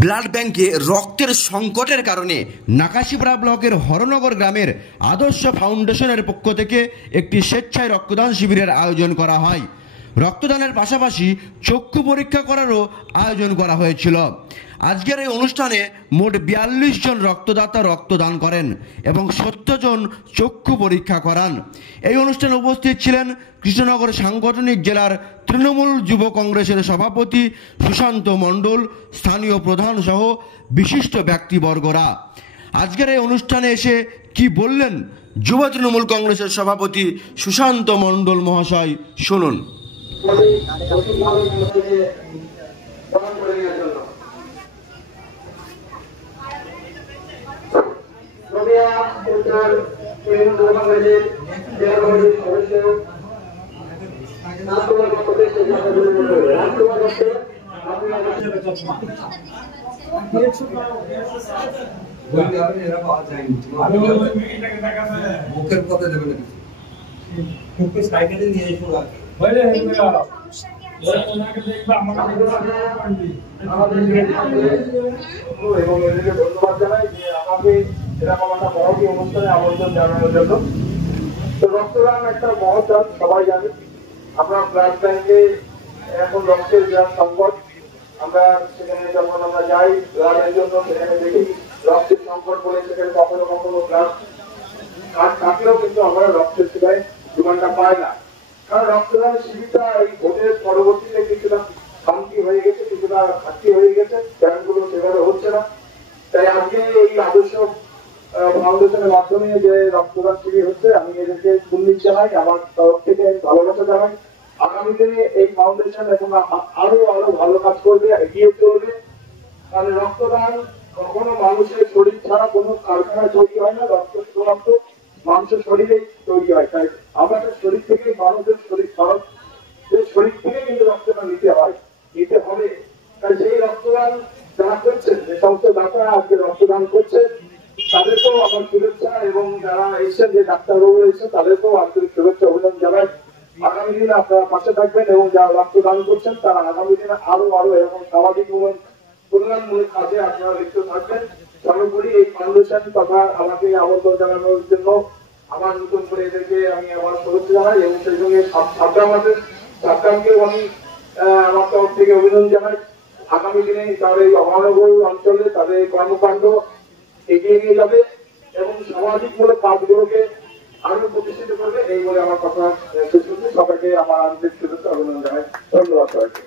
Blood ব্যাংকে রক্তের সংকটের কারণে নাকাশিপাড়া ব্লকের হরনগর গ্রামের আদর্শ ফাউন্ডেশনের পক্ষ থেকে একটি স্বেচ্ছায় রক্তদান শিবিরের আয়োজন করা হয়। রক্তদানের পাশাপাশি চক্ষু পরীক্ষা করারও আয়োজন করা হয়েছিল। আজকের এই অনুষ্ঠানে মোট ৪২ জন রক্তদাতা রক্তদান করেন এবং ৭০ জন চক্ষু পরীক্ষা করান। এই অনুষ্ঠানে উপস্থিত ছিলেন কৃষ্ণনগর সাংগঠনিক জেলার তৃণমূল যুব কংগ্রেসের সভাপতি সুশান্ত মণ্ডল, স্থানীয় প্রধান সহ বিশিষ্ট ব্যক্তিবর্গরা। আজকের এই অনুষ্ঠানে এসে কি বললেন যুব তৃণমূল কংগ্রেসের সভাপতি সুশান্ত মণ্ডল মহাশয়, শুনুন। মুখের কথা দেবে না, সাইকেলে নিয়ে এসো। এবং এদেরকে ধন্যবাদ জানাই যে আমাকে এরকম একটা মহতি অনুষ্ঠানে আমন্ত্রণ জানানোর জন্য। তো রক্তদান একটা মহৎ কাজ, সবাই জানে। আমরা ব্লাড ব্যাংকে এখন রক্তের যা সংকট, আমরা সেখানে যখন আমরা যাই ব্লাডের জন্য, সেখানে দেখি রক্তের সংকট বলে সেখানে কখনো কখনো ব্লাড কার্ড থাকলেও কিন্তু আমরা রক্তের সেবায় যোগানটা পাই না। কারণ রক্তদান শিবিরটা এই ভোটের পরবর্তীতে কিছুটা খামতি হয়ে গেছে, কিছুটা ঘাটতি হয়ে গেছে, ব্যাংকগুলো সেভাবে হচ্ছে না। তাই আজকে এই আদর্শ ফাউন্ডেশনের মাধ্যমে যে রক্তদান শিবির হচ্ছে, আমি এদেরকে সুন্নিত জানাই, আমার তরফ থেকে ভালোবাসা জানাই। আগামী দিনে এই ফাউন্ডেশন এখন আরো ভালো কাজ করবে, এগিয়ে চলবে। কারণ রক্তদান কখনো মানুষের শরীর ছাড়া কোনো কারখানায় তৈরি হয় না, রক্ত শুধুমাত্র মানুষের শরীরেই তৈরি হয়। তাই আমাদের শরীর থেকে মানুষের শরীর থেকে কিন্তু রক্তদান নিতে হবে। তাই সেই রক্তদান যারা করছেন, যে সমস্ত ডাক্তার আজকে রক্তদান করছে, তাদেরকেও আমার শুভেচ্ছা, এবং যারা এসেছেন, যে ডাক্তারবাবু এসেছেন, তাদেরকেও আন্তরিক শুভেচ্ছা অভিনন্দন জানাই। আগামী দিনে আপনারা পাশে থাকবেন এবং যারা রক্তদান করছেন তারা আগামী দিনে আরো এরকম সামাজিক কল্যাণমূলক কাজে আপনারা লিপ্ত থাকবেন। সর্বোপরি এই ফাউন্ডেশন তথা আমাকে আমন্ত্রণ জানানোর জন্য আমার নতুন করে এদেরকে আমি আবার শুভেচ্ছা জানাই, এবং সেই সঙ্গে সাবধানকেও আমি আমার তরফ থেকে অভিনন্দন জানাই। আগামী দিনে তাদের এই মহানগর অঞ্চলে তাদের কর্মকাণ্ড এগিয়ে নিয়ে যাবে এবং সামাজিকমূলক কাজগুলোকে আরো প্রতিষ্ঠিত করবে, এই বলে আমার কথা শেষ করছি। সবাইকে আমার আন্তরিক শুভেচ্ছা অভিনন্দন জানাই। ধন্যবাদ সবাইকে।